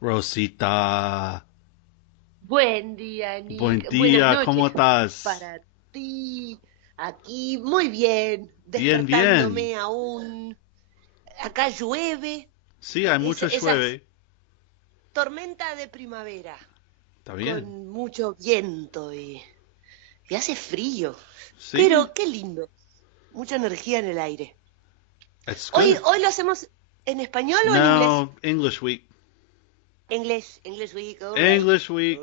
Rosita, Buen día, buen Nick. Buenas día, ¿cómo noches estás? para ti. Aquí muy bien, Bien, bien. despertándome aún. Acá llueve, Sí, hay es mucho esas llueve. tormenta de primavera Está bien. con mucho viento y hace frío. Sí, Pero qué lindo, mucha energía en el aire. it's Hoy, good. hoy lo hacemos en español o en inglés. No, English week. English week, all right. English All week.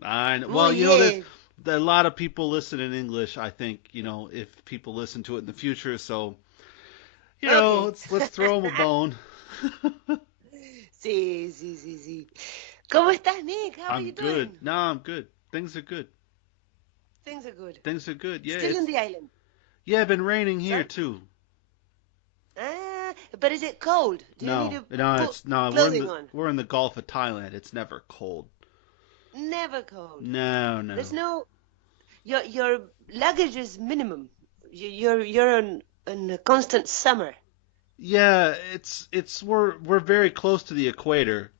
right. Well, Muy bien. there's a lot of people listen in English. I think if people listen to it in the future. So Ok. let's throw them a bone. Sí, sí, sí, sí. ¿Cómo estás, Nick? How are I'm you good. doing? No, I'm good. Things are good. Things are good. Things are good. Yeah, Still in the island. it's been raining here Sorry? too. But is it cold? Do you need No, to no, put it's no. clothing on? We're in the Gulf of Thailand. It's never cold. Never cold. No, There's no. no your luggage is minimum. You're in a constant summer. Yeah, it's we're very close to the equator.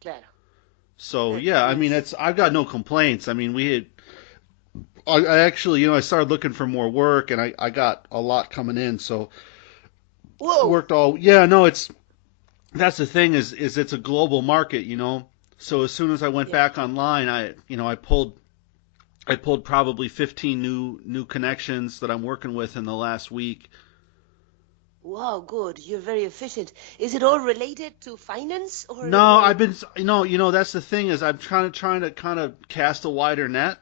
Claro. So That yeah, I mean means it's I've got no complaints. I mean I actually I started looking for more work and I got a lot coming in. So whoa. worked all yeah no it's that's the thing is it's a global market. So as soon as I went Yeah. back online, I pulled probably 15 new connections that I'm working with in the last week. Wow, good. You're very efficient. Is it all related to finance No, or I've been that's the thing is I'm trying to kind of cast a wider net.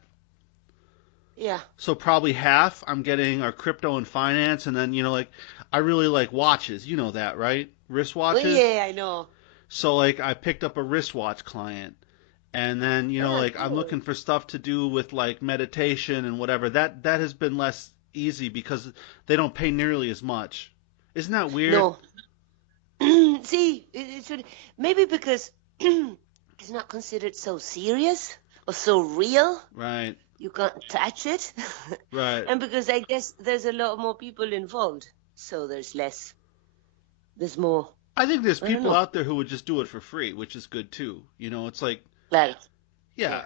yeah. So probably half I'm getting are crypto and finance, and then like I really like watches. You know that, right? Oh, Wristwatches. yeah, I know. So like I picked up a wristwatch client, and then Ah, like I'm cool. looking for stuff to do with like meditation and whatever. That has been less easy because they don't pay nearly as much. Isn't that weird? No. See, it should maybe because it's not considered so serious or so real. Right, You can't touch it, right. and because I guess there's a lot more people involved, so there's less. There's more. I think there's I don't people know. out there who would just do it for free, which is good too. It's like, Claro. Yeah. yeah,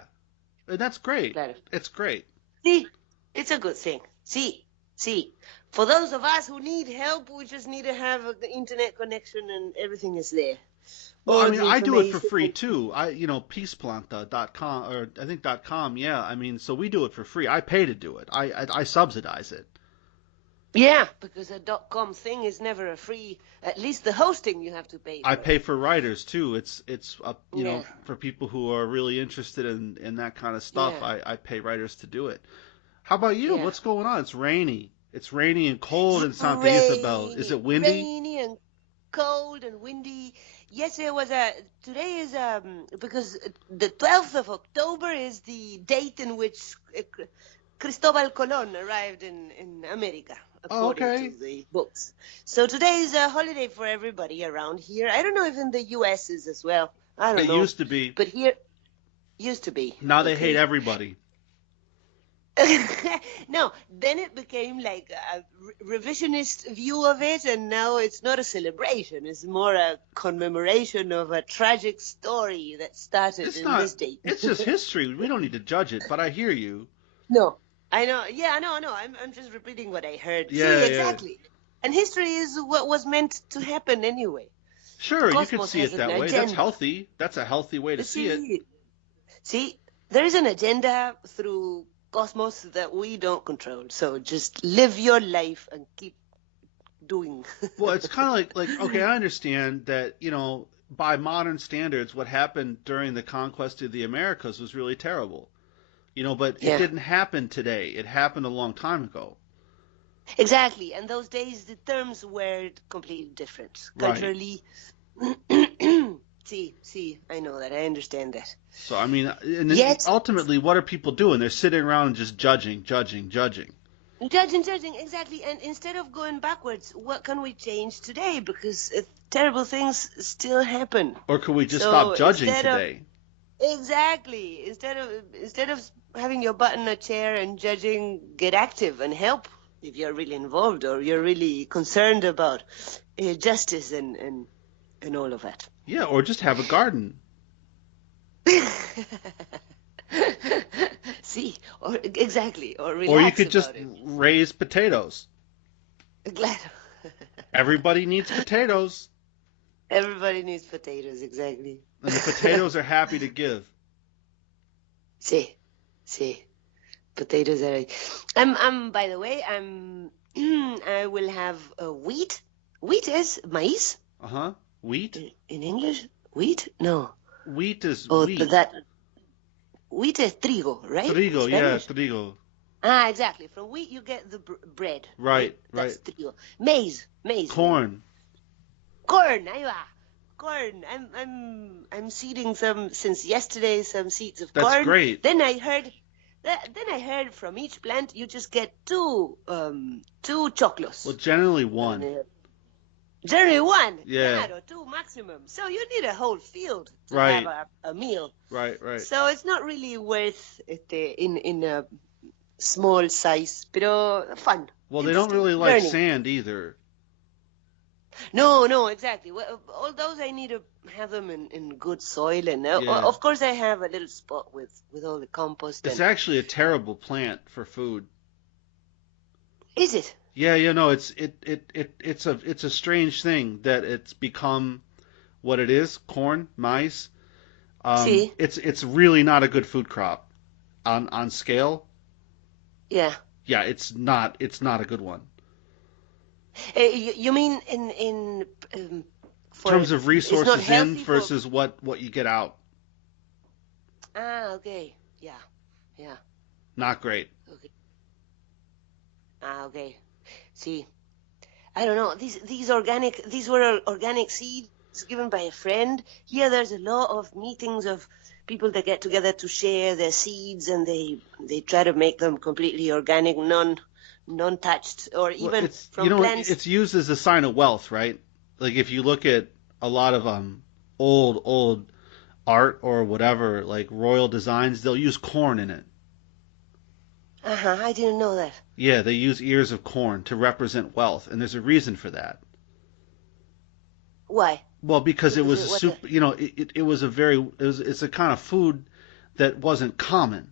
and that's great. Claro. It's great. See, it's a good thing. See, see. For those of us who need help, we just need to have an internet connection, and everything is there. Well, I All mean, the I do it for information. free too. Peaceplanta.com or I think .com. Yeah, I mean, so we do it for free. I pay to do it. I subsidize it. Yeah, because a .com thing is never a free. At least the hosting you have to pay I for it. pay for writers too. It's Yeah, for people who are really interested in that kind of stuff. yeah, I pay writers to do it. How about you? yeah. What's going on? It's rainy. It's rainy and cold in Santa Isabel. Is Rainy, it windy? rainy and cold and windy. Yes, it was a. Today is because the 12th of October is the date in which Cristobal Colon arrived in America, Oh, according to okay. the books. So today is a holiday for everybody around here. I don't know if in the U.S. is as well. I don't It know, used to be. but here used to be. Now they hate Okay. everybody. No, then it became like a revisionist view of it, and now it's not a celebration. It's more a commemoration of a tragic story that started It's in not. this date. It's just history. We don't need to judge it. But I hear you. No, I know. Yeah, I know. I know. I'm just repeating what I heard. See, Yeah, yeah. exactly. And history is what was meant to happen anyway. The Sure, you could cosmos see has it an that way. That's agenda. healthy. That's a healthy way to see it. See, see, there is an agenda through cosmos that we don't control. So just live your life and keep doing. Well, it's kind of like okay, I understand that by modern standards, what happened during the conquest of the Americas was really terrible. But it Yeah, didn't happen today. It happened a long time ago. exactly. And those days, the terms were completely different Right. culturally. See, I know that. I understand that. So I mean, and then Yet, ultimately, what are people doing? They're sitting around and just judging, judging, judging. judging, exactly. And instead of going backwards, what can we change today? Because terrible things still happen. Or could we just So stop judging instead of today? exactly, instead of having your butt in a chair and judging, get active and help if you're really involved or you're really concerned about justice and all of that. Yeah, or just have a garden. See, or exactly, or Or you relax could just about it. raise potatoes. Glad. Everybody needs potatoes, Everybody needs potatoes, exactly. and the potatoes are happy to give. See, see, potatoes are. By the way, I will have wheat. Wheat is maíz Uh-huh. Wheat? in English. Wheat? No. Wheat is Oh, but wheat. that wheat is trigo, right? In Trigo, yeah, Spanish. trigo. Ah, exactly. From wheat you get the bread, right? Right, right. That's trigo. Maize then. Corn. Corn, ahí va. Corn. I'm seeding some since yesterday. Some seeds of That's corn. great. Then I heard. Then I heard from each plant you just get two choclos. Well, generally one. Generally one. Yeah. Claro, two maximum. So you need a whole field to Right. have a meal. Right, right. So it's not really worth in a small size, pero fun. Well, they don't really like sand either. No, exactly. Well, all those I need to have them in good soil, and of course I have a little spot with all the compost. It's actually a terrible plant for food. Is it? Yeah, it's a strange thing that it's become what it is, corn, maize. See? It's really not a good food crop on scale. Yeah. Yeah, it's not a good one. You mean in terms of resources in versus what you get out. Ah, okay. Yeah. Not great. Okay. Ah, okay. See, I don't know. These were organic seeds given by a friend. Here there's a lot of meetings of people that get together to share their seeds, and they try to make them completely organic, non-touched, or even from plants. It's used as a sign of wealth, right? Like if you look at a lot of old art or whatever, like royal designs, they'll use corn in it. I didn't know that. Yeah, they use ears of corn to represent wealth, and there's a reason for that. Why? Well, because it was a super, it's a kind of food that wasn't common.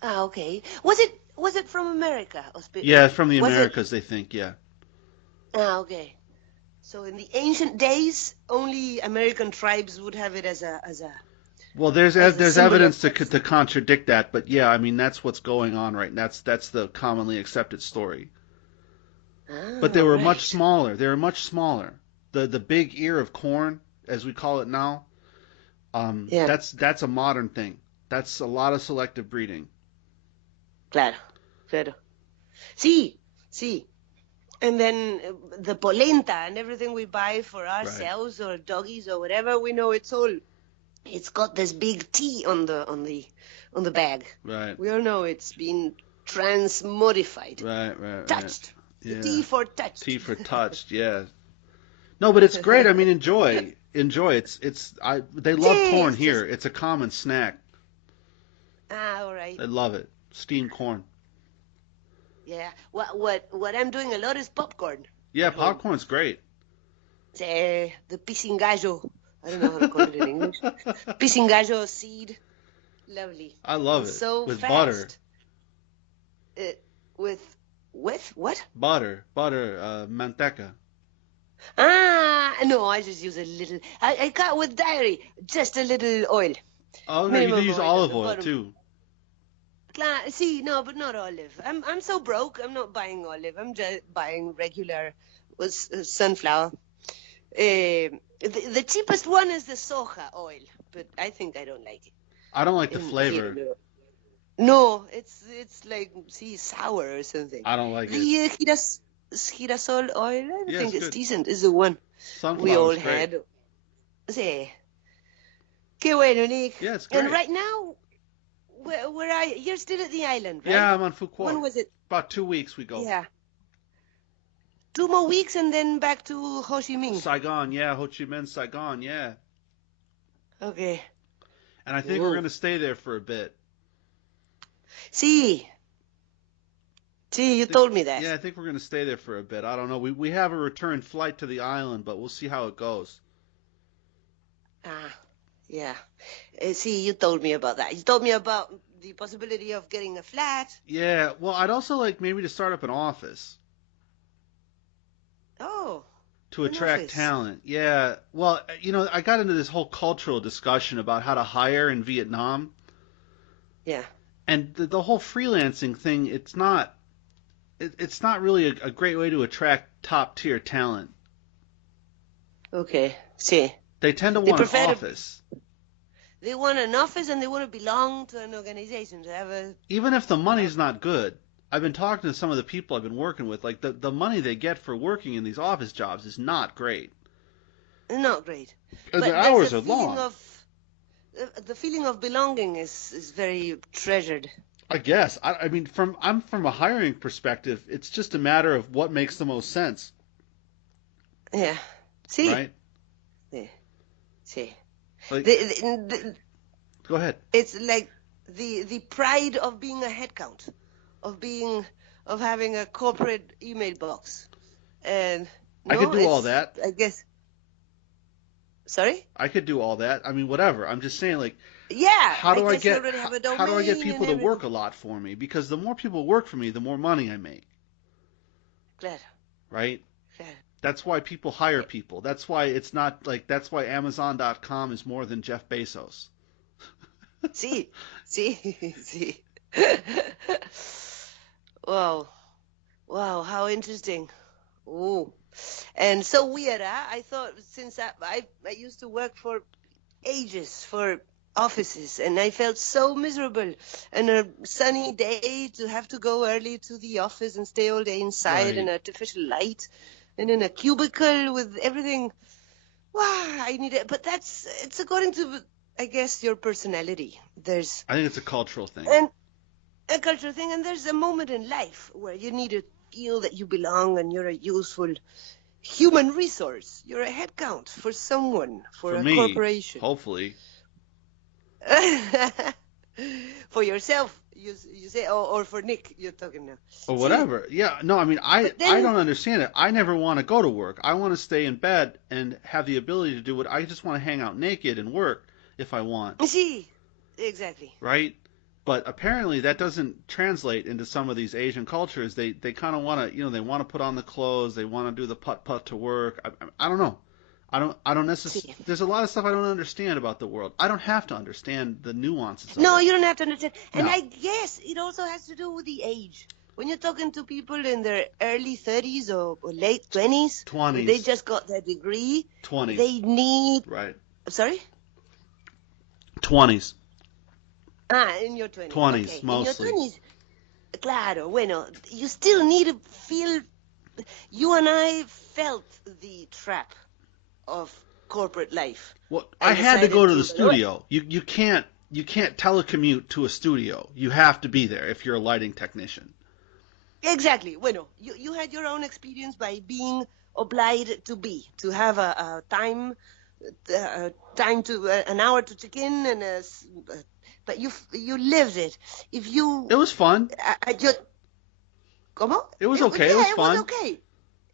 Ah, okay. Was it from America? Yeah, from the Americas, they think, yeah. Ah, okay. So in the ancient days, only American tribes would have it as a. Well, there's evidence to contradict that, but yeah, I mean that's what's going on right now. That's the commonly accepted story. But they were much smaller. They were much smaller. The big ear of corn, as we call it now, that's a modern thing. That's a lot of selective breeding. Claro. Sí. And then the polenta and everything we buy for ourselves or doggies or whatever, we know it's got this big T on the bag. Right. We all know it's been transmodified. Right. Touched. Yeah. T for touched. T for touched, yeah. No, but it's great. I mean, enjoy. They love corn here. It's a common snack. Ah, all right. They love it. Steamed corn. Yeah. What I'm doing a lot is popcorn. Yeah, popcorn's great. The pisingallo. I don't know how to call it in English. Pisingallo seed. Lovely. I love it. So with fast. Butter. With what? Butter, manteca. Ah, no, I just use a little. I cut with dairy, just a little oil. Oh, no, you use olive oil too. See, no, but not olive. I'm so broke. I'm not buying olive. I'm just buying regular sunflower. The cheapest one is the soja oil, but I think I don't like it. I don't like the flavor. No, it's like sour or something. I don't like it. The girasol oil, I think it's decent. Is the one we all had. Sí. Qué bueno, Nick. Yeah, it's great. And right now, where are you? You're still at the island, right? Yeah, I'm on Fuquoka. When was it? About 2 weeks we go. Yeah. 2 more weeks and then back to Ho Chi Minh. Saigon, yeah. Ho Chi Minh, Saigon, yeah. Okay. And I think we're going to stay there for a bit. See, you told me that. Yeah, I think we're going to stay there for a bit. I don't know. We have a return flight to the island, but we'll see how it goes. Yeah. See, you told me about that. You told me about the possibility of getting a flat. Yeah, well, I'd also like maybe to start up an office Oh, to an attract office. talent. Yeah, well, I got into this whole cultural discussion about how to hire in Vietnam, Yeah. and the whole freelancing thing. It's not really a great way to attract top tier talent. Okay. See, They tend to they want an prefer to. office, They want an office and they want to belong to an organization to have a. even if the Uh, money's not good. I've been talking to some of the people I've been working with. Like the money they get for working in these office jobs is not great, not great, and the but there's a hours are feeling long. of the feeling of belonging is very treasured. I guess. I mean, I'm from a hiring perspective. It's just a matter of what makes the most sense, Yeah. See. right? See. See. Like, The, go ahead. it's like the pride of being a headcount, of being of having a corporate email box, and I could no, do all it's that. I guess. Sorry. I could do all that. I mean, whatever. I'm just saying, like, Yeah, I guess you already have a how do I get domain and people to work everything. a lot for me? Because the more people work for me, the more money I make, Glad, right? glad. That's why people hire people. That's why it's not like that's why Amazon.com is more than Jeff Bezos. See, see, see. Wow, wow, how interesting. Ooh. And so weird, huh? I thought since I used to work for ages for offices and I felt so miserable. And a sunny day to have to go early to the office and stay all day inside in Right. artificial light and in a cubicle with everything. Wow, I need it. But it's according to, I guess, your personality. There's I think it's a cultural thing. and a cultural thing, and there's a moment in life where you need to feel that you belong and you're a useful human resource. You're a headcount for someone, for For a me, corporation. hopefully, For yourself, you say, or for Nick, you're talking now. or See, whatever. Yeah, no, I mean, I but I then, don't understand it. I never want to go to work. I want to stay in bed and have the ability to do what I just want to hang out naked and work if I want, see, exactly. right? But apparently that doesn't translate into some of these Asian cultures. They kind of want to, they want to put on the clothes. They want to do the putt putt to work. I don't know. I don't necessarily. See, There's a lot of stuff I don't understand about the world. I don't have to understand the nuances of no, it. you don't have to understand. And No, I guess it also has to do with the age. When you're talking to people in their early 30s or late 20s, when they 20s, just got their degree, 20s, they need. right? Sorry? 20s, In your 20s. 20s Okay, in your mostly. 20s, claro, bueno, you still need to feel. You and I felt the trap of corporate life Well, I and had to go decided to the to. studio. You can't telecommute to a studio. You have to be there if you're a lighting technician. Exactly. Bueno, you had your own experience by being obliged to have a time to an hour to check in but you lived it. If It you, was fun. just, ¿cómo? It was okay. It was Yeah, it was fun. okay.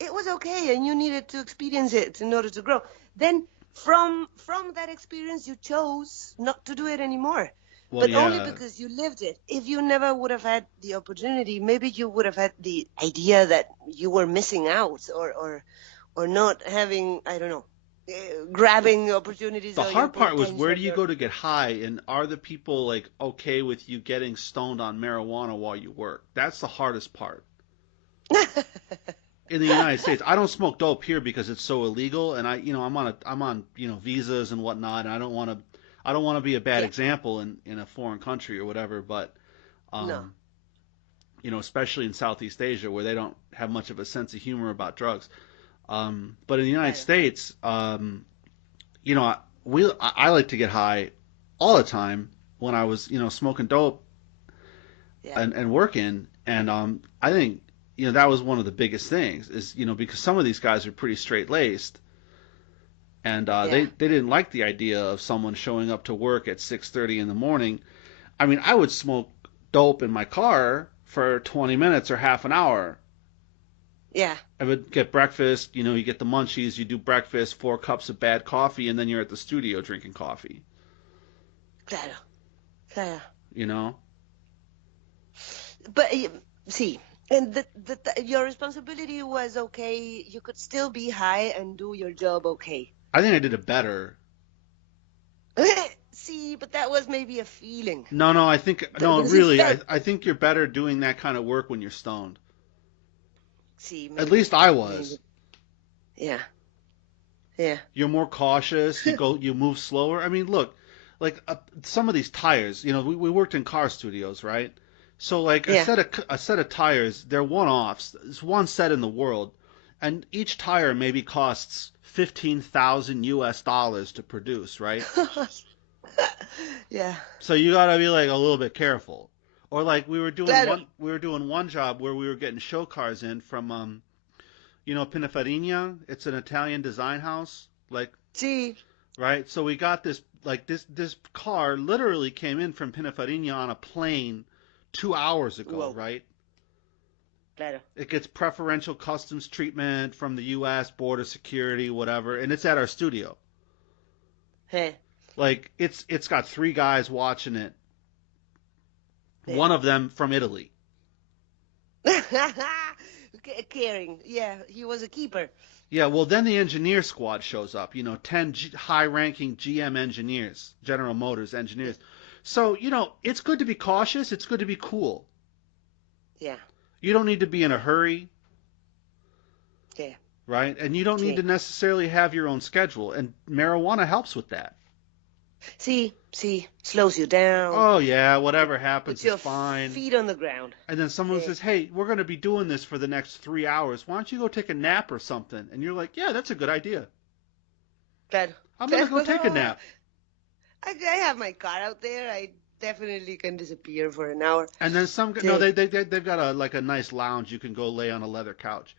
It was okay, and you needed to experience it in order to grow. Then from that experience, you chose not to do it anymore. Well, But only yeah. because you lived it. If you never would have had the opportunity, maybe you would have had the idea that you were missing out or not having, I don't know, grabbing opportunities The or your hard part was where potential. do you go to get high, and are the people like okay with you getting stoned on marijuana while you work? That's the hardest part. In the United States, I don't smoke dope here because it's so illegal, and I'm on visas and whatnot, and I don't want to be a bad Yeah, example in a foreign country or whatever, but no. um, especially in Southeast Asia where they don't have much of a sense of humor about drugs. But in the United Claro. States, I like to get high all the time when I was smoking dope Yeah, and working, and I think that was one of the biggest things is because some of these guys are pretty straight laced, and they yeah, they didn't like the idea of someone showing up to work at 6:30 in the morning. I mean, I would smoke dope in my car for 20 minutes or half an hour. yeah. I would get breakfast, you get the munchies, you do breakfast, 4 cups of bad coffee, and then you're at the studio drinking coffee. Claro, claro. You know? But see, and your responsibility was okay. You could still be high and do your job okay. I think I did it better. See, but that was maybe a feeling. No, no, Because you really, felt. I think you're better doing that kind of work when you're stoned. See, At maybe. least I Maybe. was. Yeah. Yeah. You're more cautious. You move slower. I mean, look, like some of these tires. We worked in car studios, right? So like Yeah. a set of tires, they're one-offs. It's one set in the world, and each tire maybe costs $15,000 to produce, right? Yeah. So you gotta be like a little bit careful. Or like Claro. we were doing one job where we were getting show cars in from Pininfarina. It's an Italian design house, like, Sí. right? So we got this car literally came in from Pininfarina on a plane 2 hours ago, Whoa. right? Claro. It gets preferential customs treatment from the U.S. border security, whatever, and it's at our studio. Hey. Like it's got 3 guys watching it. Yeah. One of them from Italy. Caring. Yeah, he was a keeper. Yeah, well, then the engineer squad shows up. 10 high-ranking GM engineers, General Motors engineers. So, it's good to be cautious. It's good to be cool. Yeah. You don't need to be in a hurry, Yeah. right? And you don't need to necessarily have your own schedule. And marijuana helps with that. See, slows you down. Oh, yeah, whatever happens Puts is your fine. feet on the ground. And then someone Yeah. says, hey, we're going to be doing this for the next 3 hours. Why don't you go take a nap or something? And you're like, yeah, that's a good idea. Claro. I'm going to go take a nap. I have my car out there. I definitely can disappear for an hour. And then they've got a nice lounge. You can go lay on a leather couch.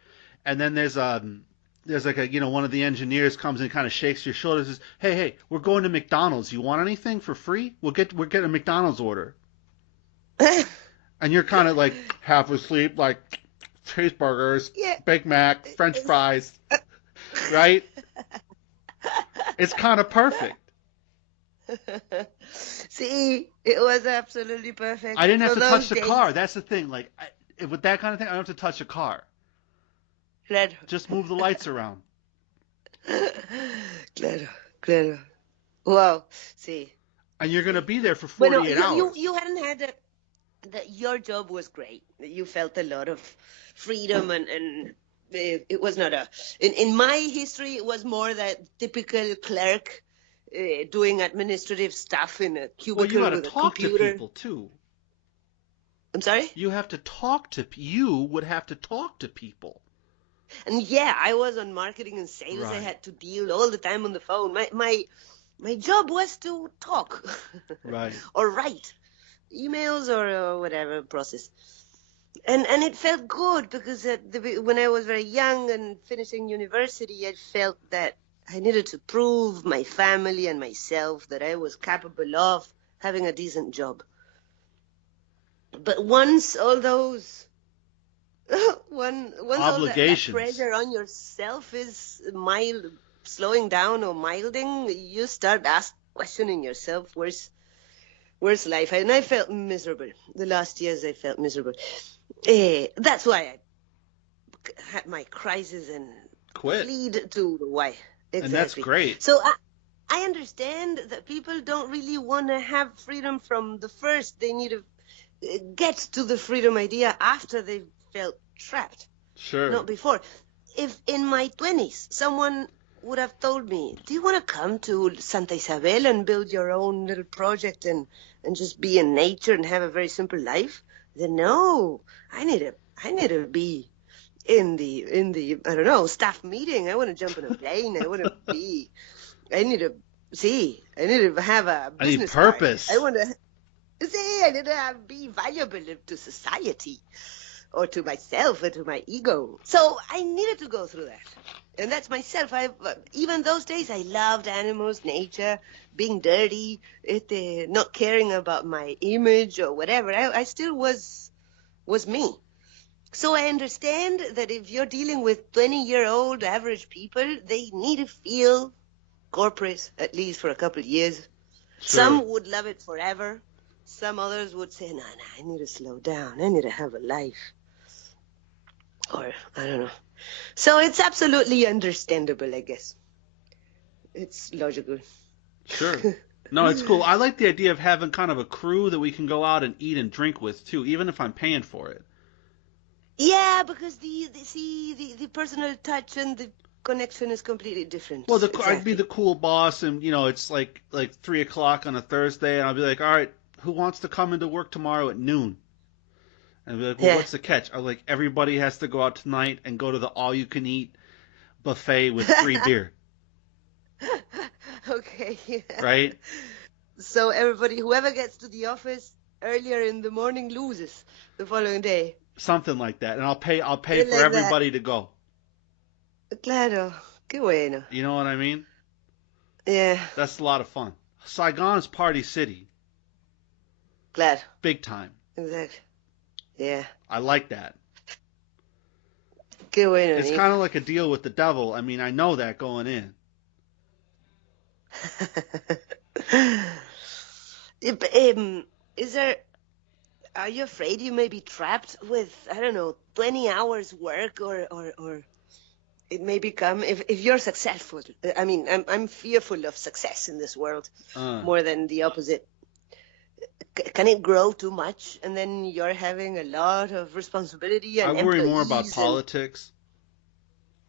And then there's like one of the engineers comes and kind of shakes your shoulders and says, hey, we're going to McDonald's. You want anything for free? We'll get a McDonald's order. And you're kind of like half asleep, like cheeseburgers, Big Mac, French fries, right? It's kind of perfect. See, it was absolutely perfect. I didn't have to touch the car. That's the thing. Like with that kind of thing, I don't have to touch a car. Claro. Just move the lights around. Claro. Wow. See. And you're going to be there for 48 hours. You hadn't had your job was great. You felt a lot of freedom and it was not in my history, it was more that typical clerk doing administrative stuff in a cubicle with a computer. Well, you got to talk to people too. I'm sorry? You would have to talk to people. And yeah, I was on marketing and sales. Right. I had to deal all the time on the phone. My job was to talk. Right. Or write emails or whatever process. And it felt good because when I was very young and finishing university, I felt that I needed to prove my family and myself that I was capable of having a decent job. But once all those once obligations, all that pressure on yourself is slowing down or milding, you start questioning yourself, where's life? And I felt miserable. The last years I felt miserable. That's why I had my crisis and quit. Lead to the why. Exactly. And that's great. So I understand that people don't really want to have freedom from the first. They need to get to the freedom idea after they've felt trapped. Sure. Not before. If in my 20s someone would have told me, do you want to come to Santa Isabel and build your own little project and just be in nature and have a very simple life? Then no, I need to be in the I don't know, staff meeting. I want to jump in a plane. I need to have a business. I need purpose. Card. I want to be valuable to society or to myself or to my ego. So I needed to go through that. And that's myself. Even those days, I loved animals, nature, being dirty, not caring about my image or whatever. I still was me. So I understand that if you're dealing with 20-year-old average people, they need to feel corporate, at least for a couple of years. Sure. Some would love it forever. Some others would say, nah, I need to slow down. I need to have a life. Or, I don't know. So it's absolutely understandable, I guess. It's logical. Sure. No, it's cool. I like the idea of having kind of a crew that we can go out and eat and drink with too, even if I'm paying for it. Yeah, because the personal touch and the connection is completely different. Well, I'd be Exactly. the cool boss, and it's like 3 o'clock on a Thursday, and I'll be like, all right, who wants to come into work tomorrow at noon? And I'll be like, well, Yeah. what's the catch? I'm like, everybody has to go out tonight and go to the all-you-can-eat buffet with free beer, Okay. Yeah. right? So everybody, whoever gets to the office earlier in the morning loses the following day. Something like that, and I'll pay It's for like that. everybody to go. Claro. Qué bueno. You know what I mean? Yeah. That's a lot of fun. Saigon's party city, Glad. big time. Exactly. Yeah. I like that. Qué bueno, It's Nick. kind of like a deal with the devil. I mean, I know that going in. Is there? Are you afraid you may be trapped with, I don't know, 20 hours work, or it may become, if you're successful? I mean, I'm fearful of success in this world Uh, more than the opposite. Can it grow too much, and then you're having a lot of responsibility I and worry more about employees and politics.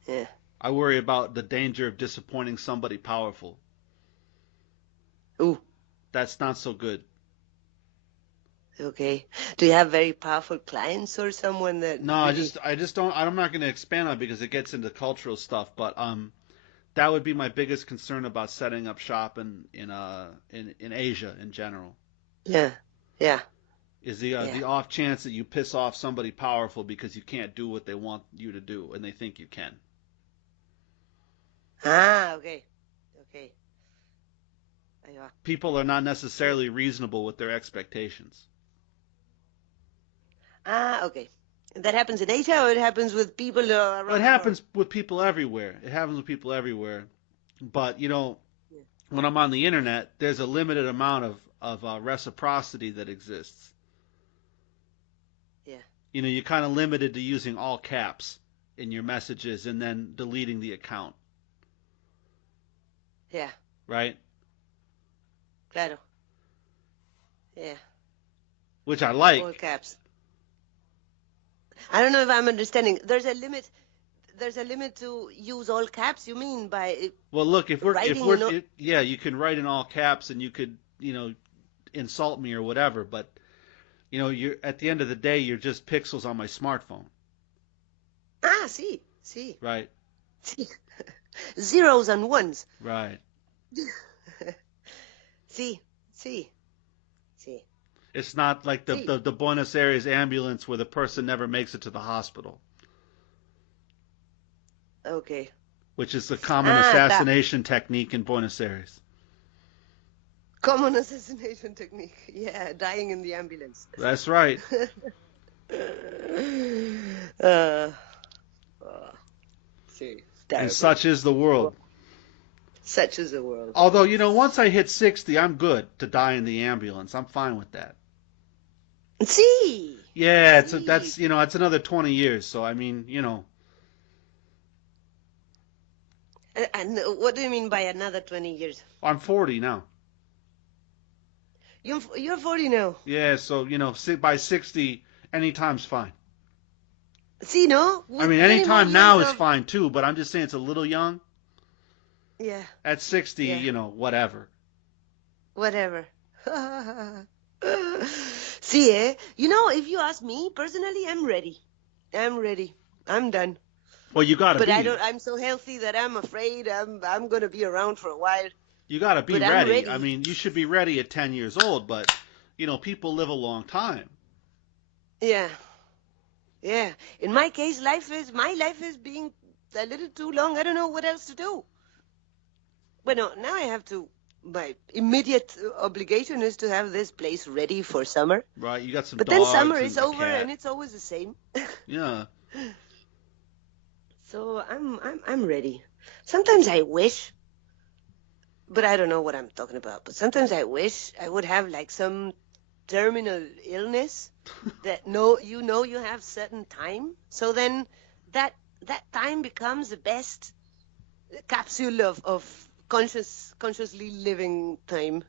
yeah. I worry about the danger of disappointing somebody powerful. Ooh, That's not so good. okay. Do you have very powerful clients or someone that No, really? I just don't. I'm not going to expand on it because it gets into cultural stuff. But that would be my biggest concern about setting up shop in Asia in general. Yeah, yeah, Is yeah. the off chance that you piss off somebody powerful because you can't do what they want you to do and they think you can. Ah, okay, okay. Ahí va. People are not Sí. necessarily reasonable with their expectations. Ah, okay. That happens in Asia, or it happens with people Well, it around the world? happens with people everywhere. It happens with people everywhere. But Yeah, when I'm on the internet, there's a limited amount of reciprocity that exists. yeah, You're kind of limited to using all caps in your messages and then deleting the account, yeah. right? Claro. Yeah. Which I All like. caps. I don't know if I'm understanding. There's a limit. There's a limit to use all caps. You mean by Well, look, if writing we're in all? yeah, you can write in all caps and you could insult me or whatever, but you're at the end of the day, you're just pixels on my smartphone, Ah, sí, sí, right? sí. Zeros and ones. Right. Sí, sí, sí, It's not like sí. the Buenos Aires ambulance where the person never makes it to the hospital, Okay. which is the common Ah, tá. assassination technique in Buenos Aires. Common assassination technique. Yeah, dying in the ambulance. That's right. uh, oh, sí, And terrible. such is the world. Well, such is the world. Although, once I hit 60, I'm good to die in the ambulance. I'm fine with that. Sí, Yeah, sí. it's another 20 years. So, I mean, And what do you mean by another 20 years? I'm 40 now. You're 40 now. Yeah, so, by 60, anytime's fine. See, no? I With mean, 20 more anytime years now is of... fine too, but I'm just saying it's a little young. Yeah, At 60, yeah, whatever. whatever. See, eh? If you ask me, personally, I'm ready. I'm ready. I'm done. Well, you gotta But be. I'm so healthy that I'm afraid I'm going to be around for a while. You gotta be But I'm ready. I ready. mean, you should be ready at 10 years old, but, people live a long time. Yeah, yeah. In my case, my life is being a little too long. I don't know what else to do. Bueno, now I have to. My immediate obligation is to have this place ready for summer. Right? You got some But then summer dogs is and a over, and cat. it's always the same. Yeah. So I'm ready. Sometimes I wish but I don't know what I'm talking about. But sometimes I wish I would have like some terminal illness that you have certain time. So then that that time becomes the best capsule of consciously living time.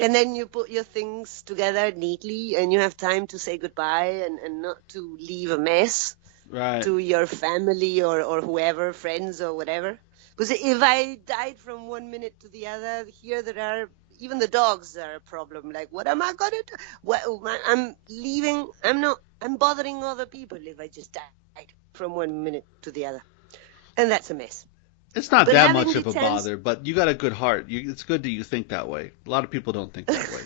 And then you put your things together neatly and you have time to say goodbye and not to leave a mess Right. to your family or whoever, friends or whatever. Because if I died from 1 minute to the other, here there are even the dogs are a problem. Like, what am I gonna do? I'm leaving. I'm bothering other people if I just died from 1 minute to the other, and that's a mess. It's not But that having much the of a chance, bother, but you got a good heart. It's good that you think that way. A lot of people don't think that way.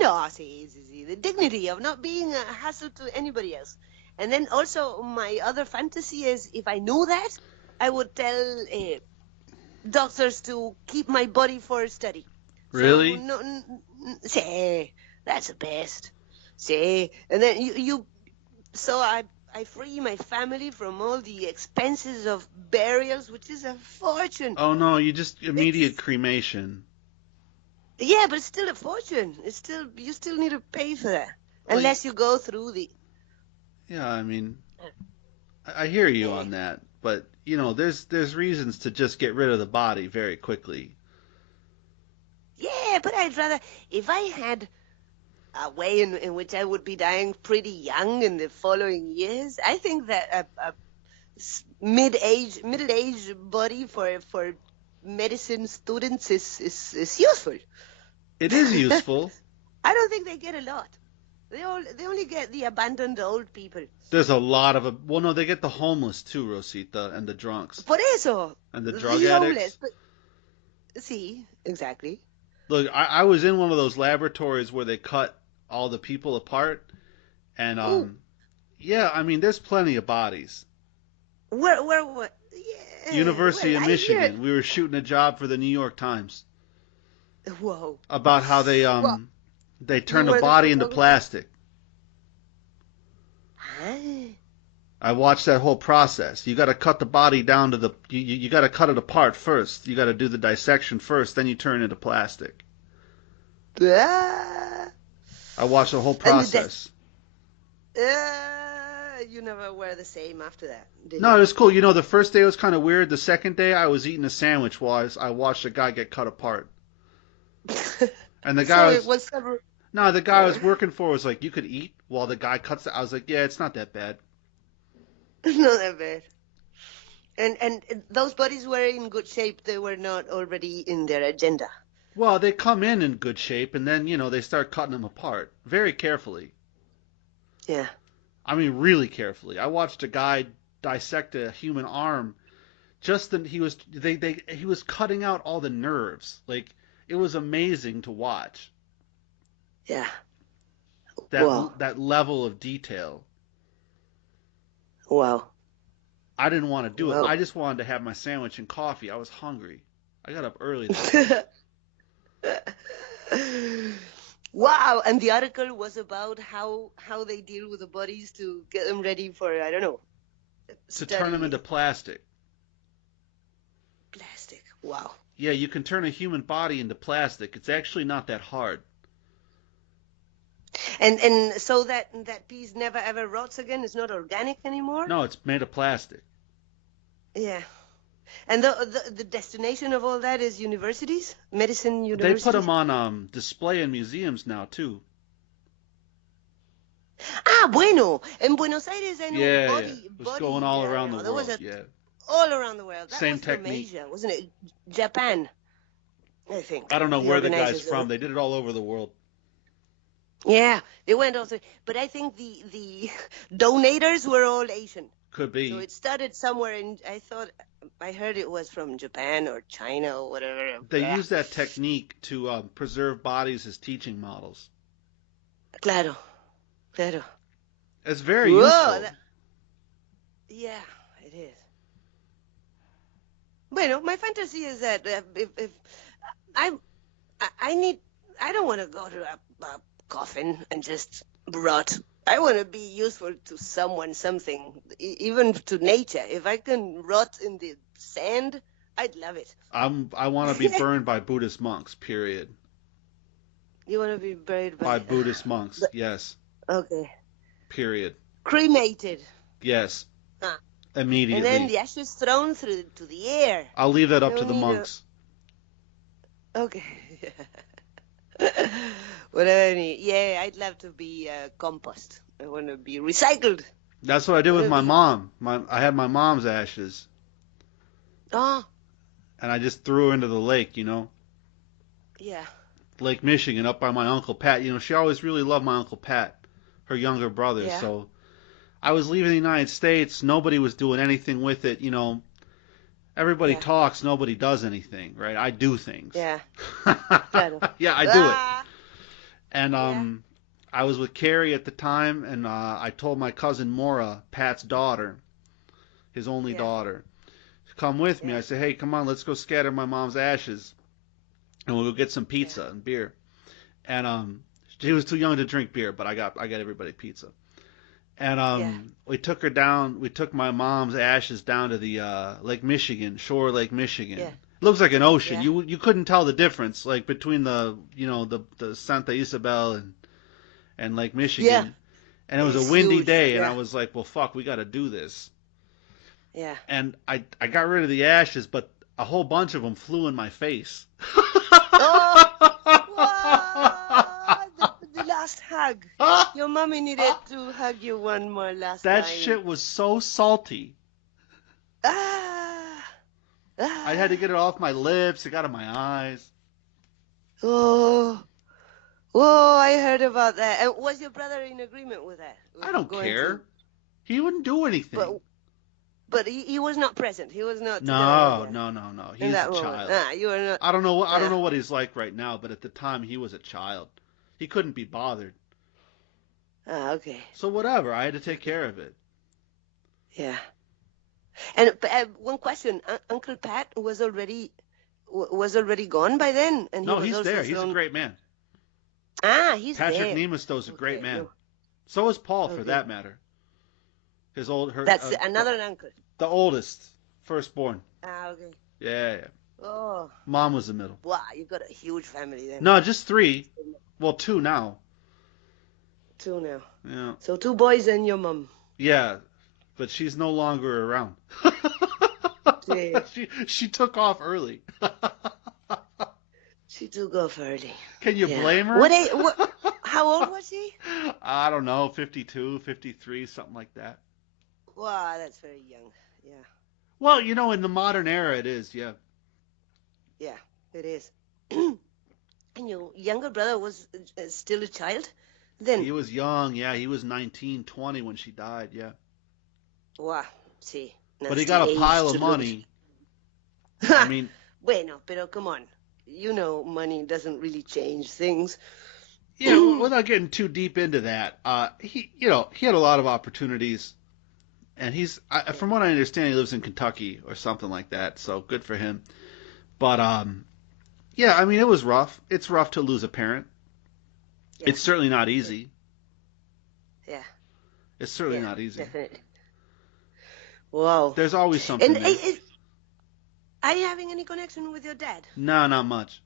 no, see, the dignity of not being a hassle to anybody else. And then also my other fantasy is if I knew that, I would tell doctors to keep my body for study. So Really? no, say that's the best. Say, and then so I free my family from all the expenses of burials, which is a fortune. Oh no, you just immediate It's cremation. yeah, but it's still a fortune. It's still you still need to pay for that Well, unless you go through the. yeah, I mean, I hear you Eh. on that, but there's reasons to just get rid of the body very quickly. Yeah, but I'd rather if I had a way in which I would be dying pretty young in the following years. I think that a middle-aged body for medicine students is useful. It is useful. I don't think they get a lot. They only get the abandoned old people. There's a lot of well, no, they get the homeless too, Rosita, and the drunks Por eso, and the drug the homeless. addicts. But see, exactly. Look, I was in one of those laboratories where they cut all the people apart, and Ooh, yeah, I mean, there's plenty of bodies. what? Yeah, University well, of I hear. Michigan. We were shooting a job for the New York Times Whoa. about how Well, they you turn a were the body into photographer. plastic. Huh? I watched that whole process. You got to cut the body down to you got to cut it apart first. You got to do the dissection first, then you turn it into plastic. Ah. I watched the whole And the process. you never were the same after that, did No, you? it was cool. The first day was kind of weird. The second day, I was eating a sandwich while I watched a guy get cut apart. And the guy So it was was several. no, the guy I was working for was like, "You could eat while the guy cuts it." I was like, "Yeah, it's not that bad." Not that bad. And those bodies were in good shape. They were not already in their agenda. Well, they come in good shape, and then they start cutting them apart very carefully. Yeah. I mean, really carefully. I watched a guy dissect a human arm. He was cutting out all the nerves. Like it was amazing to watch Yeah. that Wow. that level of detail. Wow. I didn't want to do it. Wow. I just wanted to have my sandwich and coffee. I was hungry. I got up early that day. Wow. And the article was about how they deal with the bodies to get them ready for, I don't know, To turn them study into plastic. plastic. Wow. Yeah, you can turn a human body into plastic. It's actually not that hard. And so that piece never ever rots again. It's not organic anymore. No, it's made of plastic. Yeah. And the destination of all that is universities, medicine They put universities. them on display in museums now too. Ah, bueno. In Buenos Aires, I know Yeah, yeah. It was body. going all I around don't the know. There was world. a Yeah, all around the world. That same was from technique. Asia, wasn't it? Japan, I think. I don't know The where the guy's organizers of from. it. They did it all over the world. Yeah, they went also, but I think the donators were all Asian. Could So be. it started somewhere in. I heard it was from Japan or China or whatever. They use that technique to preserve bodies as teaching models. Claro, claro. It's very Whoa, useful. yeah, it is. Bueno, my fantasy is that if I I need I don't want to go to a coffin and just rot. I want to be useful to someone, something, even to nature. If I can rot in the sand, I'd love it. I want to be burned by Buddhist monks. Period. You want to be buried By Buddhist monks. but- Yes. okay. Period. Cremated. Yes. Ah. Immediately. And then the ashes thrown through to the air. I'll leave that up No to the need monks. Okay. Whatever I need. Yeah, I'd love to be compost. I want to be recycled. That's what I did with my Whatever. mom. I had my mom's ashes, Oh, and I just threw her into the lake. yeah. Lake Michigan, up by my Uncle Pat. She always really loved my Uncle Pat, her younger brother. Yeah. So I was leaving the United States. Nobody was doing anything with it. Everybody Yeah. talks, nobody does anything, right? I do things. Yeah. Yeah, I do it. Ah, And Yeah. I was with Carrie at the time, and I told my cousin Maura, Pat's daughter, his only Yeah. daughter, to come with me. Yeah. I said, hey, come on, let's go scatter my mom's ashes, and we'll go get some pizza and beer. And she was too young to drink beer, but I got everybody pizza. And we took her down. We took my mom's ashes down to the Lake Michigan, Lake Michigan. Yeah. It looks like an ocean. Yeah. You couldn't tell the difference, like between the Santa Isabel and Lake Michigan. Yeah. And it was It's a windy huge, day, and yeah. I was like, well, fuck, we got to do this. Yeah. And I got rid of the ashes, but a whole bunch of them flew in my face. The last hug. Your mommy needed to hug you one more last That time. shit was so salty. I had to get it off my lips. It got in my eyes. Oh, I heard about that. And was your brother in agreement with that? I don't Going care. to- He wouldn't do anything. But he was not present. He was not. No. together He's in a that moment. child. You were not. I don't know what he's like right now, but at the time he was a child. He couldn't be bothered. Okay. So whatever, I had to take care of it. Yeah. And one question: Uncle Pat was already gone by then, and No, he was he's also there. He's a thrown- great man. He's Patrick there. Nemestow's a great Okay, man. no. So is Paul, for Okay. that matter. That's another uncle. the oldest, firstborn. Okay. Yeah. Oh, Mom was the middle. wow! You got a huge family then. No, just 3. Well, 2 now. 2 now. Yeah. So 2 boys and your mom. Yeah, but she's no longer around. Yeah. she took off early. She took off early. Can you Yeah. blame her? How old was she? I don't know, 52, 53, something like that. Wow, that's very young. Yeah. Well, in the modern era it is, yeah. Yeah, it is. And your younger brother was still a child then? He was young, yeah. He was 19, 20 when she died, yeah. Wow, sí. But he got a pile of money. I mean, Bueno, pero come on. Money doesn't really change things. yeah, without getting too deep into that, he had a lot of opportunities. And from what I understand, he lives in Kentucky or something like that. So good for him. But yeah, I mean, it was rough. It's rough to lose a parent. Yeah. It's certainly not easy. Yeah. It's certainly not easy. Definitely. Wow. There's always something And there. are you having any connection with your dad? No, not much.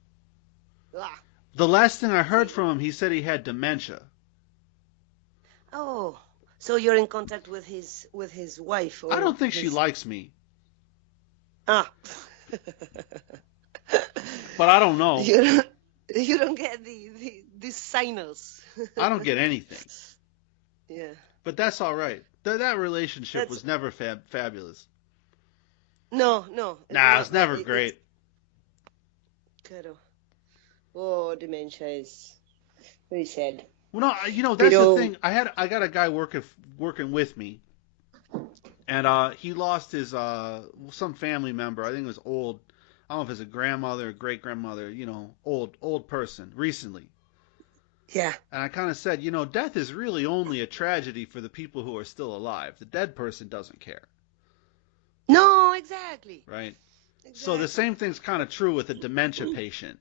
Ah. The last thing I heard from him, he said he had dementia. Oh, so you're in contact with his wife? Or I don't think she his- likes me, Ah. but I don't know. You don't get the signals. I don't get anything. Yeah. But that's all right. That relationship That's- was never fabulous. No. Nah, it's never great. Claro. Oh, dementia is very sad. Well, no, that's the Pero- thing. I got a guy working with me, and he lost his some family member. I think it was old. I don't know if it's a grandmother or great grandmother. Old person recently. Yeah. And I kind of said, death is really only a tragedy for the people who are still alive. The dead person doesn't care, No, exactly. right? So the same thing's kind of true with a dementia patient.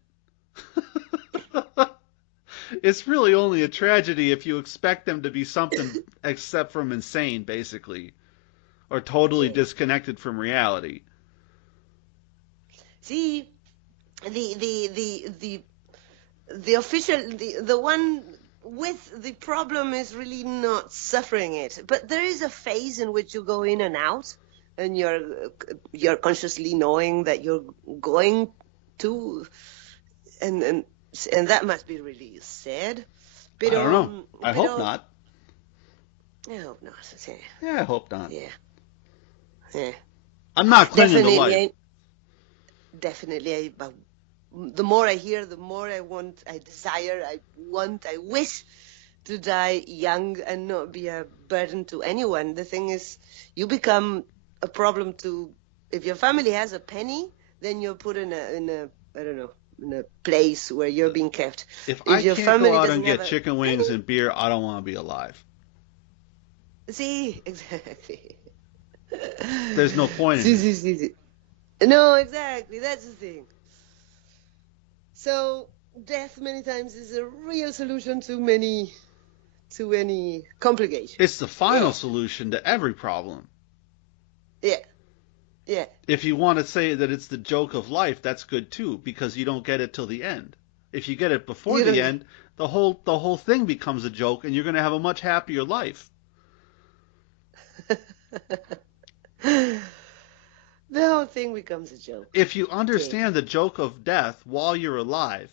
It's really only a tragedy if you expect them to be something except from insane, basically, or totally disconnected from reality. See, the official, the one with the problem is really not suffering it. But there is a phase in which you go in and out, and you're consciously knowing that you're going to, and that must be really sad. I don't know. I hope not. I hope not. Sí. Yeah, I hope not. Yeah. Yeah. I'm not clinging to life. Definitely. The more I hear, the more I desire, I wish to die young and not be a burden to anyone. The thing is, you become a problem to, if your family has a penny, then you're put in a place where you're being kept. If I your can't family go out and get have chicken wings and beer, I don't want to be alive. See, exactly. There's no point in it. See. No, exactly. That's the thing. So death many times is a real solution to any complication. It's the final solution to every problem. Yeah. If you want to say that it's the joke of life, that's good too, because you don't get it till the end. If you get it before the end, the whole thing becomes a joke, and you're going to have a much happier life. The whole thing becomes a joke. If you understand the joke of death while you're alive,